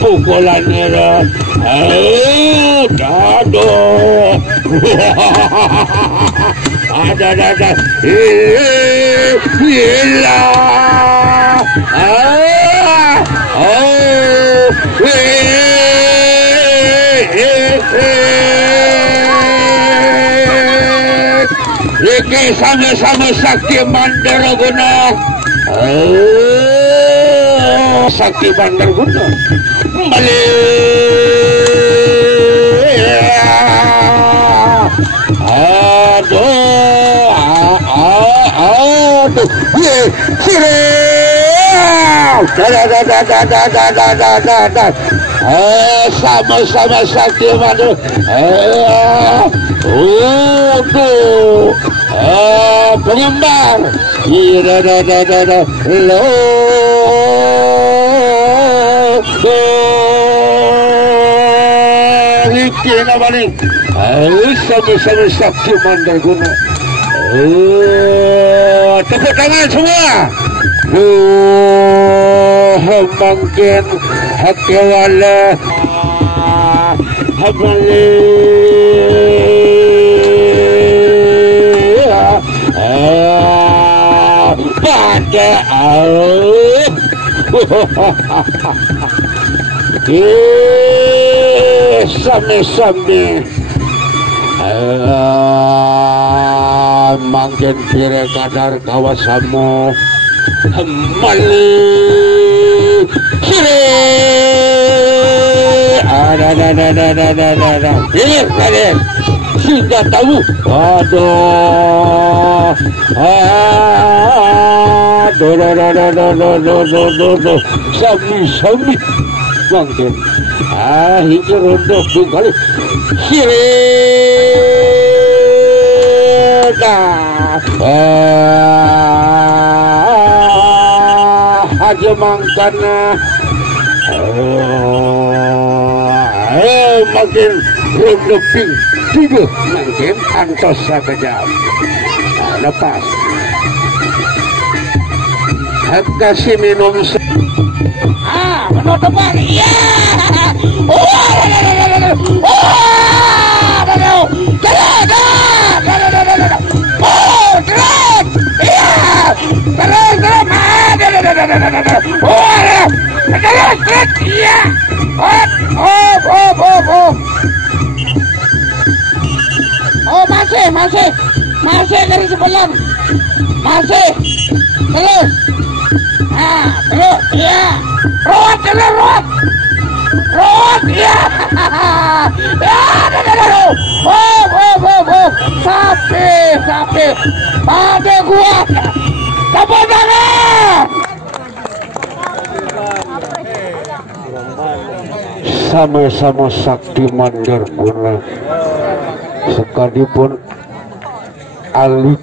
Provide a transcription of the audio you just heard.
pukulan nira dado ada gila Iki sama-sama Sakti Mandarguna Sakti Mandarguna aduh sama-sama Sakti Mandarguna pengembar Rikina balik sama-sama Sakti Mandarguna tepuk tangan semua mungkin hati wala habali pada sami-sami mangkin pire kadar kawasamu mali kiri ada ini sudah tahu aduh sami mungkin hingga rontok dua kali aja mangkana makin rontok tiga mungkin antos saja lepas kasih minum penutupan iya masih dari sebelum masih terus terus ya ruat ya sapi pada gua tepuk tangan sama-sama Sakti Mandarguna sekalipun alik